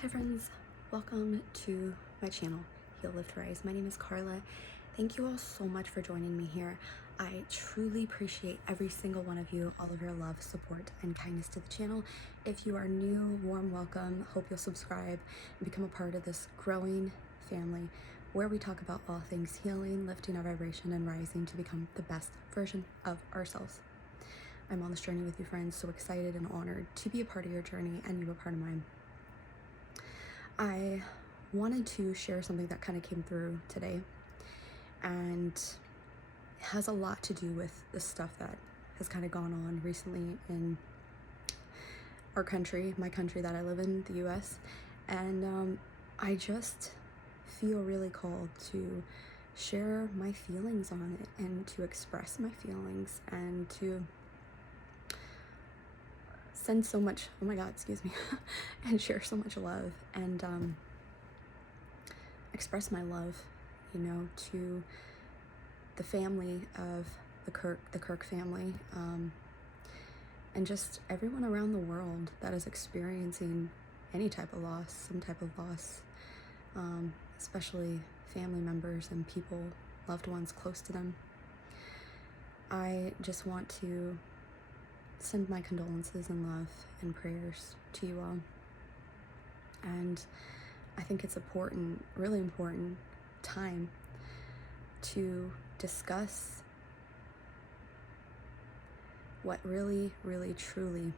Hi friends, welcome to my channel, Heal, Lift, Rise. My name is Carla. Thank you all so much for joining me here. I truly appreciate every single one of you, all of your love, support, and kindness to the channel. If you are new, warm welcome. Hope you'll subscribe and become a part of this growing family where we talk about all things healing, lifting our vibration, and rising to become the best version of ourselves. I'm on this journey with you, friends, so excited and honored to be a part of your journey and you a part of mine. I wanted to share something that kind of came through today, and it has a lot to do with the stuff that has kind of gone on recently in our country, my country that I live in, the US, and I just feel really called to share my feelings on it and to express my feelings and to send so much, oh my god, excuse me, and share so much love and express my love, you know, to the family of the Kirk family, and just everyone around the world that is experiencing any type of loss, some type of loss, especially family members and people, loved ones close to them. I just want to send my condolences and love and prayers to you all. And I think it's important, really important time to discuss what really, really, truly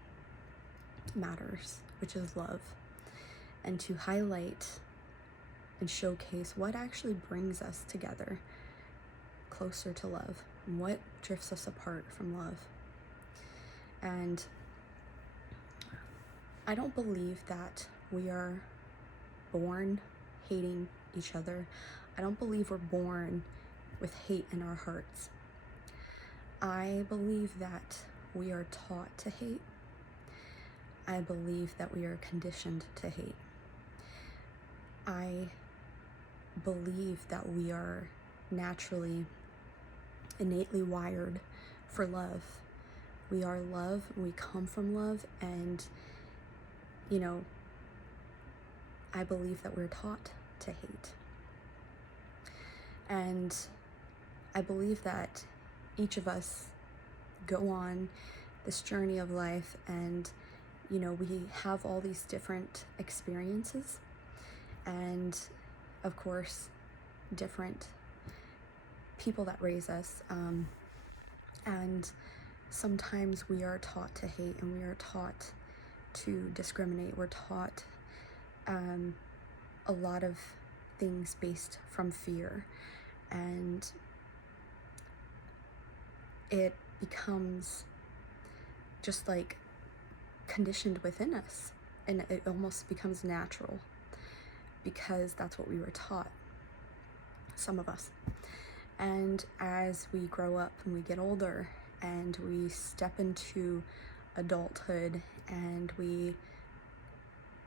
matters, which is love, and to highlight and showcase what actually brings us together closer to love and what drifts us apart from love. And I don't believe that we are born hating each other. I don't believe we're born with hate in our hearts. I believe that we are taught to hate. I believe that we are conditioned to hate. I believe that we are naturally, innately wired for love. We are love, we come from love, and, you know, I believe that we're taught to hate. And I believe that each of us go on this journey of life and, you know, we have all these different experiences and, of course, different people that raise us. And sometimes we are taught to hate and we are taught to discriminate. We're taught a lot of things based from fear, and it becomes just like conditioned within us, and it almost becomes natural because that's what we were taught, some of us. And as we grow up and we get older and we step into adulthood and we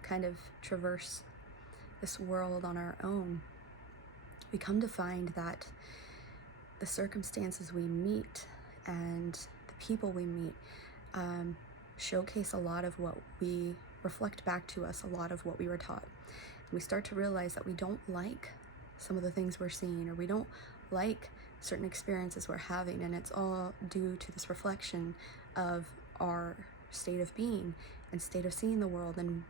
kind of traverse this world on our own, we come to find that the circumstances we meet and the people we meet showcase a lot of what we reflect back to us, a lot of what we were taught. And we start to realize that we don't like some of the things we're seeing, or we don't like certain experiences we're having, and it's all due to this reflection of our state of being and state of seeing the world and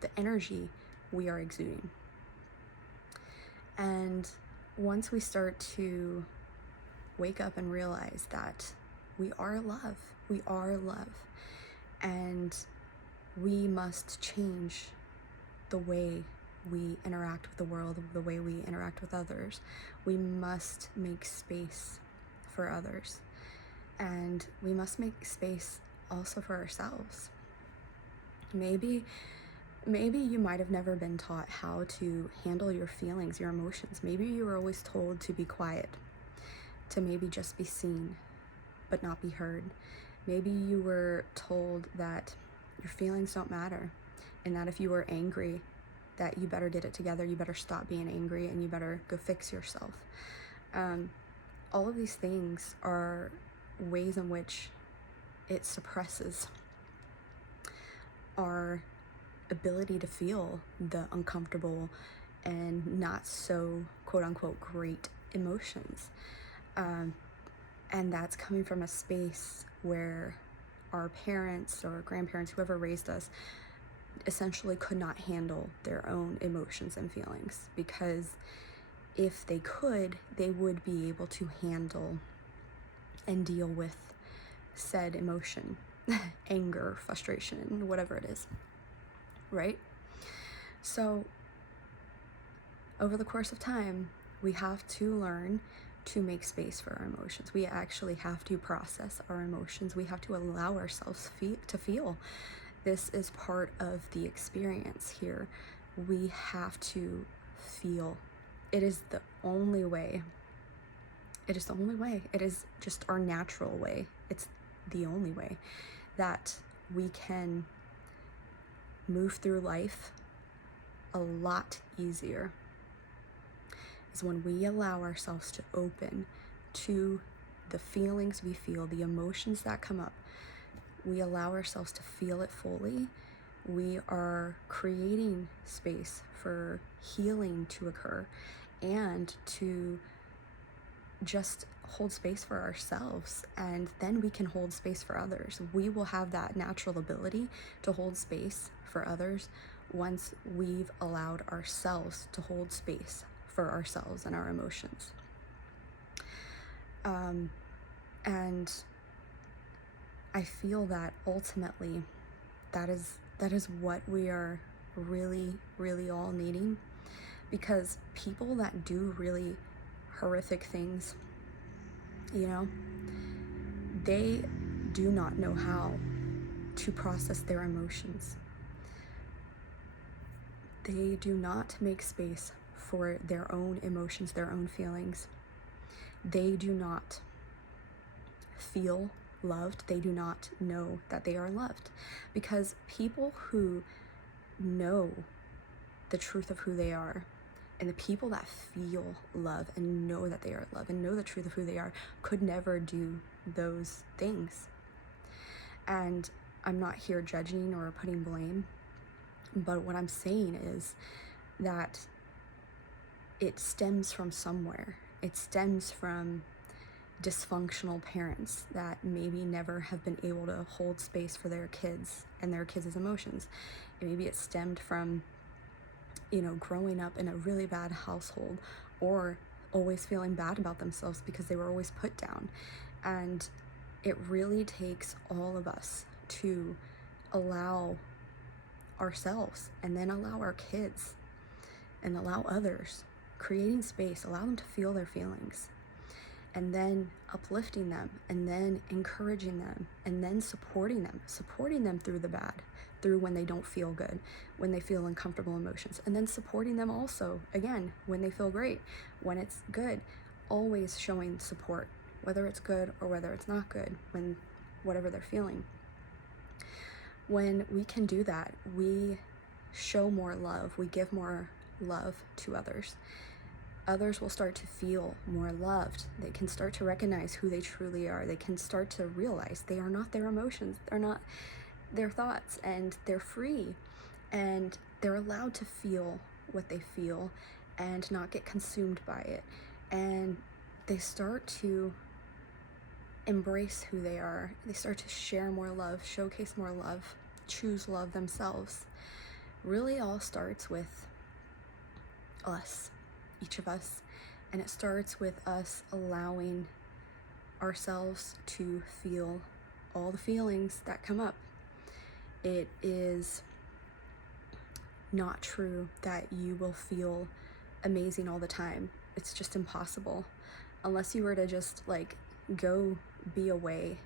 the energy we are exuding. And once we start to wake up and realize that we are love, and we must change the way we interact with the world, the way we interact with others. We must make space for others, and we must make space also for ourselves. Maybe you might have never been taught how to handle your feelings, your emotions. Maybe you were always told to be quiet, to maybe just be seen, but not be heard. Maybe you were told that your feelings don't matter, and that if you were angry, that you better get it together, you better stop being angry, and you better go fix yourself. All of these things are ways in which it suppresses our ability to feel the uncomfortable and not so quote unquote great emotions. And that's coming from a space where our parents or grandparents, whoever raised us, essentially could not handle their own emotions and feelings, because if they could, they would be able to handle and deal with said emotion, anger, frustration, whatever it is, right? So over the course of time, we have to learn to make space for our emotions. We actually have to process our emotions. We have to allow ourselves to feel. This is part of the experience here. We have to feel. It is the only way. It is the only way. It is just our natural way. It's the only way that we can move through life a lot easier, is when we allow ourselves to open to the feelings we feel, the emotions that come up. We allow ourselves to feel it fully. We are creating space for healing to occur and to just hold space for ourselves, and then we can hold space for others. We will have that natural ability to hold space for others once we've allowed ourselves to hold space for ourselves and our emotions. And I feel that ultimately that is what we are really, really all needing, because people that do really horrific things, they do not know how to process their emotions. They do not make space for their own emotions, their own feelings. They do not feel loved. They do not know that they are loved, because people who know the truth of who they are, and the people that feel love and know that they are loved and know the truth of who they are, could never do those things. And I'm not here judging or putting blame, but what I'm saying is that it stems from somewhere. It stems from dysfunctional parents that maybe never have been able to hold space for their kids and their kids' emotions. And maybe it stemmed from growing up in a really bad household, or always feeling bad about themselves because they were always put down. And it really takes all of us to allow ourselves, and then allow our kids, and allow others, creating space, allow them to feel their feelings, and then uplifting them, and then encouraging them, and then supporting them through the bad, through when they don't feel good, when they feel uncomfortable emotions, and then supporting them also, again, when they feel great, when it's good, always showing support, whether it's good or whether it's not good, when whatever they're feeling. When we can do that, we show more love, we give more love to others. Others will start to feel more loved. They can start to recognize who they truly are. They can start to realize they are not their emotions. They're not their thoughts, and they're free, and they're allowed to feel what they feel and not get consumed by it. And they start to embrace who they are. They start to share more love, showcase more love, choose love themselves. Really all starts with us, each of us. And it starts with us allowing ourselves to feel all the feelings that come up. It is not true that you will feel amazing all the time. It's just impossible. Unless you were to just go be away,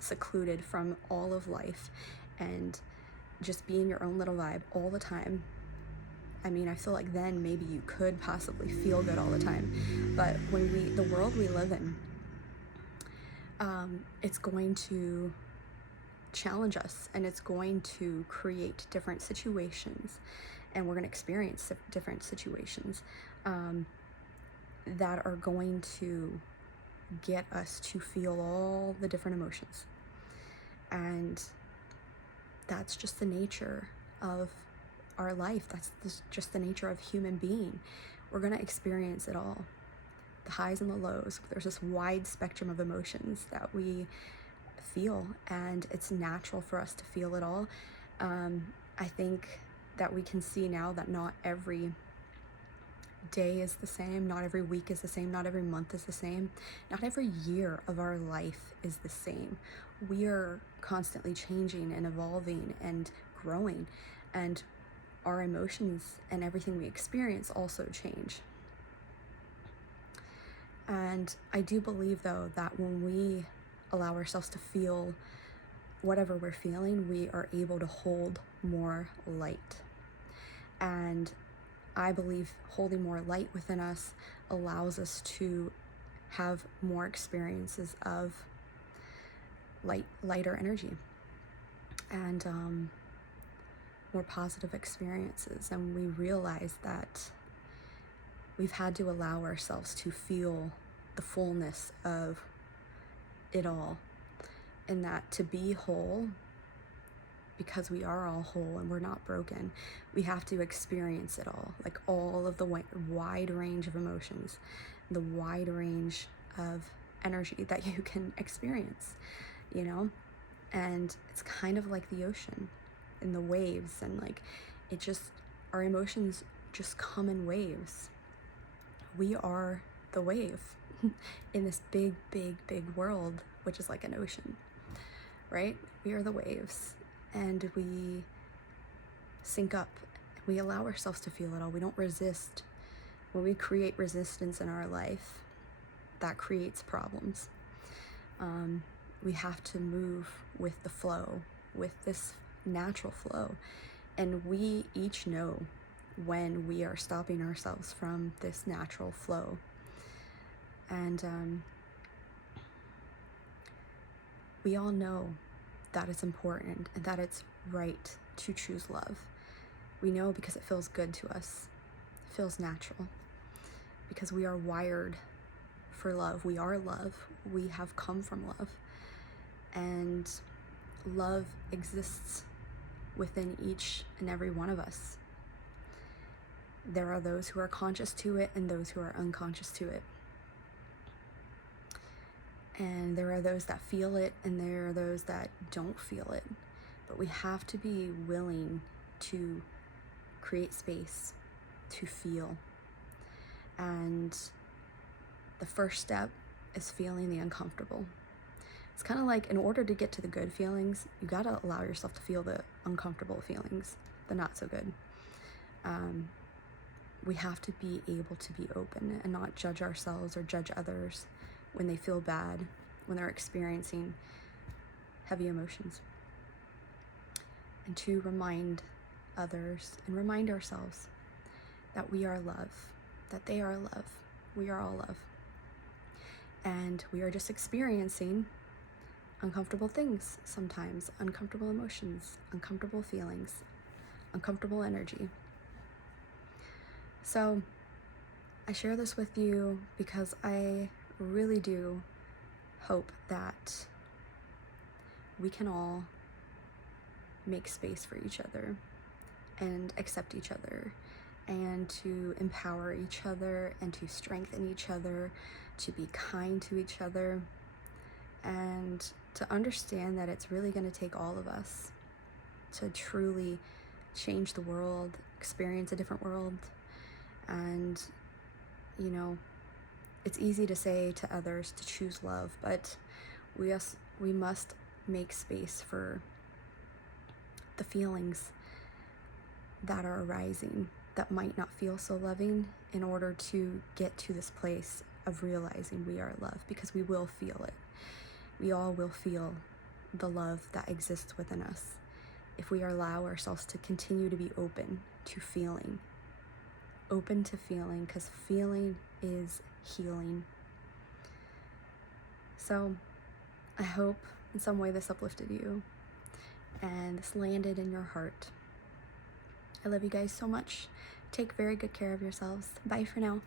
secluded from all of life, and just be in your own little vibe all the time. I mean, I feel like then maybe you could possibly feel good all the time. But when the world we live in, it's going to challenge us, and it's going to create different situations, and we're going to experience different situations that are going to get us to feel all the different emotions. And that's just the nature of our life. That's just the nature of human being. We're going to experience it all, the highs and the lows. There's this wide spectrum of emotions that we feel, and it's natural for us to feel it all. I think that we can see now that not every day is the same, not every week is the same, not every month is the same, not every year of our life is the same. We are constantly changing and evolving and growing, and our emotions and everything we experience also change. And I do believe, though, that when we allow ourselves to feel whatever we're feeling, we are able to hold more light. And I believe holding more light within us allows us to have more experiences of lighter energy and more positive experiences. And we realize that we've had to allow ourselves to feel the fullness of it all, and that to be whole, because we are all whole and we're not broken, we have to experience it all, like all of the wide range of emotions, the wide range of energy that you can experience, you know? And it's kind of like the ocean and the waves, and like it just, our emotions just come in waves. We are the wave in this big, big, big world, which is like an ocean, right? We are the waves, and we sync up. We allow ourselves to feel it all. We don't resist. When we create resistance in our life, that creates problems. We have to move with the flow, with this natural flow. And we each know when we are stopping ourselves from this natural flow. And we all know that it's important and that it's right to choose love. We know because it feels good to us. It feels natural. Because we are wired for love. We are love. We have come from love. And love exists within each and every one of us. There are those who are conscious to it and those who are unconscious to it. And there are those that feel it and there are those that don't feel it. But we have to be willing to create space to feel. And the first step is feeling the uncomfortable. It's kind of like, in order to get to the good feelings, you got to allow yourself to feel the uncomfortable feelings, the not so good. We have to be able to be open and not judge ourselves or judge others when they feel bad, when they're experiencing heavy emotions. And to remind others and remind ourselves that we are love, that they are love, we are all love. And we are just experiencing uncomfortable things sometimes, uncomfortable emotions, uncomfortable feelings, uncomfortable energy. So I share this with you because I really do hope that we can all make space for each other and accept each other and to empower each other and to strengthen each other, to be kind to each other, and to understand that it's really going to take all of us to truly change the world, experience a different world. And, you know, it's easy to say to others to choose love, but we must make space for the feelings that are arising that might not feel so loving, in order to get to this place of realizing we are love, because we will feel it. We all will feel the love that exists within us if we allow ourselves to continue to be open to feeling. Open to feeling, because feeling is healing. So I hope in some way this uplifted you and this landed in your heart. I love you guys so much. Take very good care of yourselves. Bye for now.